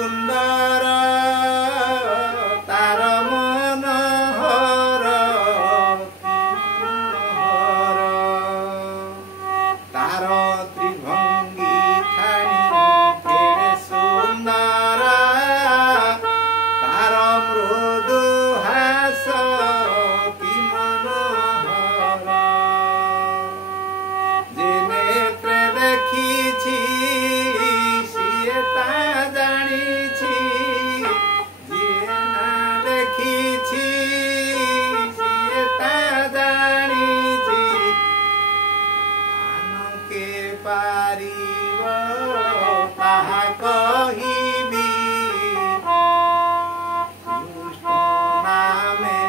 सुंदर तार मनोहर तार त्रिभंगी ठाणी केड़े सुंदर तार मृदु हास की मनोहर जे नेत्रे देखी सीए ता जानी जे ना देखी सीए ता जानी आनके पारिव ताहा कहिबी कृष्ण नामे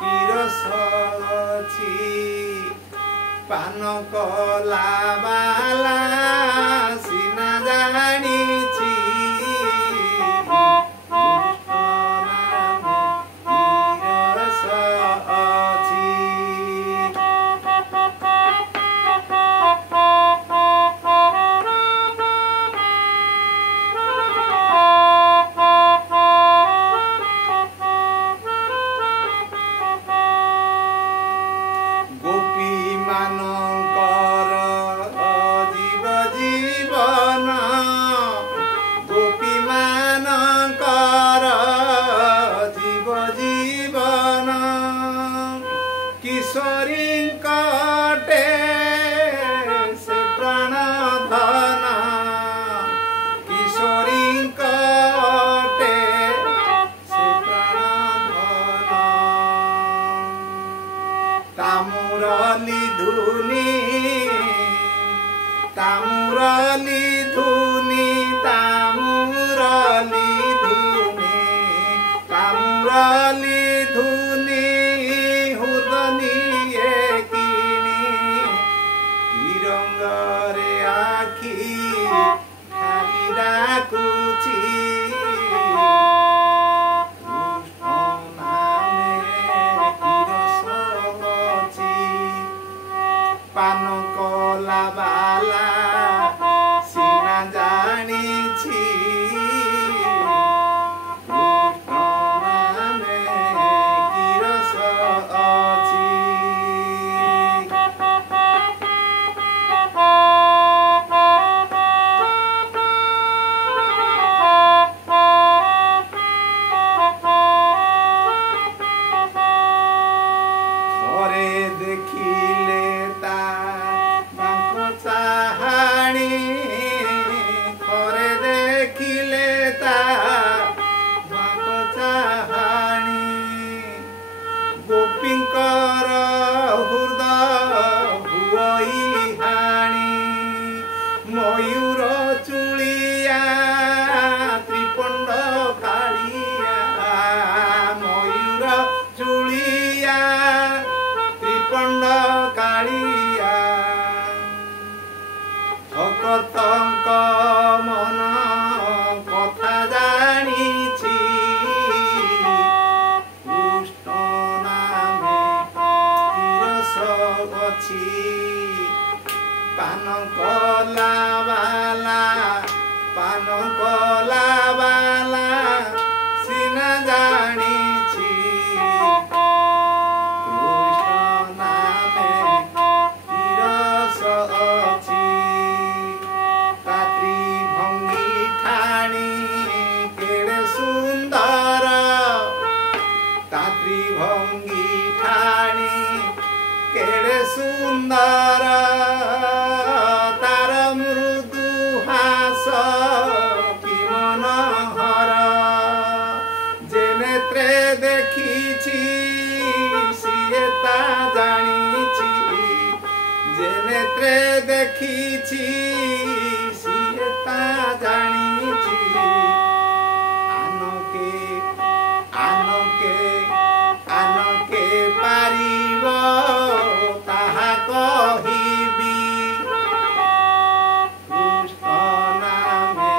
किरस अछि पान कला बाला सिना जानी कृष्ण नामे किरस अछि गोपी मानकर जीव जीवन गोपी मानकर जीव जीवन किशोरी कटे से प्राण धन किशोरी कटे से प्राण धन तामुरली धुनी तामुरली धुनी तामुरली धुनी तामुरली धुनी हुदनी एकिनी तिरंगरे आखी खाली डाकुची पान कला बाला सिना जानी कृष्ण नामे किरस अछि थोरे देखिले ता बांको चाहाणी थोरे देखिले ता बांको चाहाणी गोपींकर हृदय हुई हाणी मयूर चुलिया त्रिपंड कालिया मयूर चुलिया त्रिपंड कालिया भक्तंक मन कथा जानी कृष्ण नामे किरस अछि पान कला बाला सिना जानी कृष्ण नामे किरस अछि ता त्रिभंगी ठाणी केड़े सुंदर ता त्रिभंगी ठाणी केड़े सुंदर तार मृदु हास की मनोहर जे नेत्रे देखी सीए ता जानी जे नेत्रे देखी सीए ता जानी आनके आनके आनके पारिव ताहा कहिबी कृष्ण नामे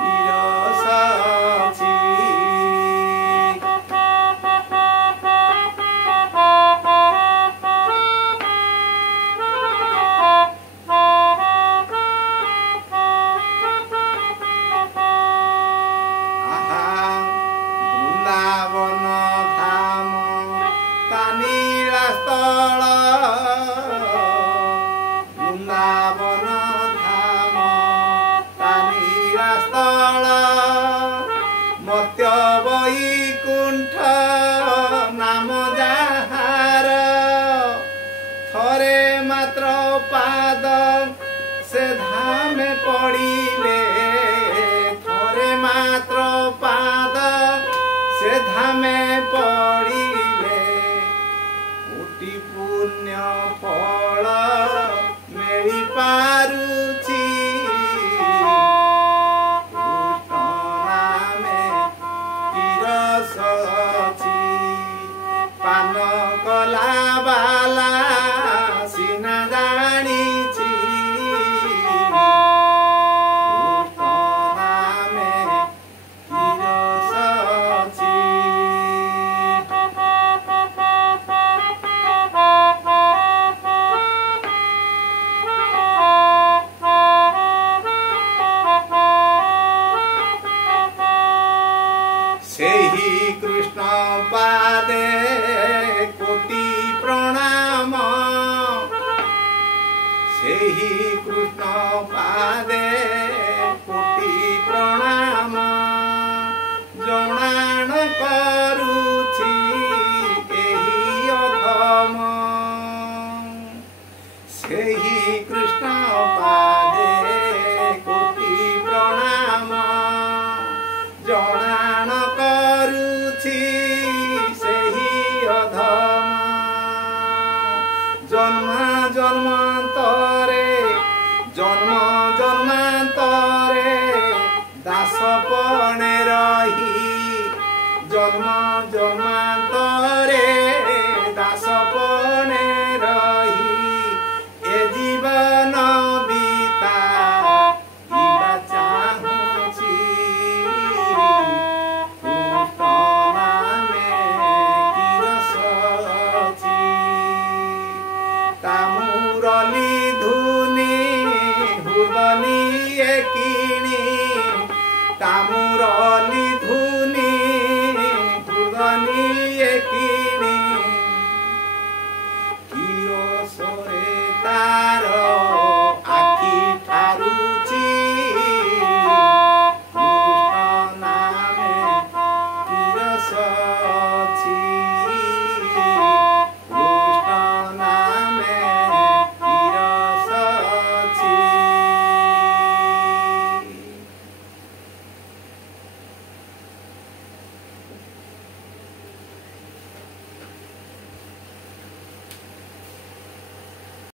किरस अछि ପାଦ ସେ ଧାମେ ପଡ଼ିଲେ କୋଟି ପୁଣ୍ୟ ଫଳ ମିଳିପାରୁଛି। କୃଷ୍ଣ ନାମେ କି ରସ ଅଛି ପାନ କଲା ବାଲା ସିନା ଜାଣିଛି। କୃଷ୍ଣ ନାମେ କି ରସ ଅଛି। ସେହି କୃଷ୍ଣ ପାଦେ କୋଟି ପ୍ରଣାମ ସେହି କୃଷ୍ଣ ପାଦେ କୋଟି ପ୍ରଣାମ ଜଣାଣ କରୁଛି ଏହି ଅଧମ। ସେହି କୃଷ୍ଣ ପାଦେ କୋଟି ପ୍ରଣାମ ଜଣାଣ କରୁଛି ସେହି ଅଧମ। ଜନ୍ମ ଜନ୍ମାନ୍ତରେ ଜନ୍ମ ଜନ୍ମାନ୍ତରେ ଦାସପଣେ ରହି ଜନ୍ମ ଜନ୍ମାନ୍ତରେ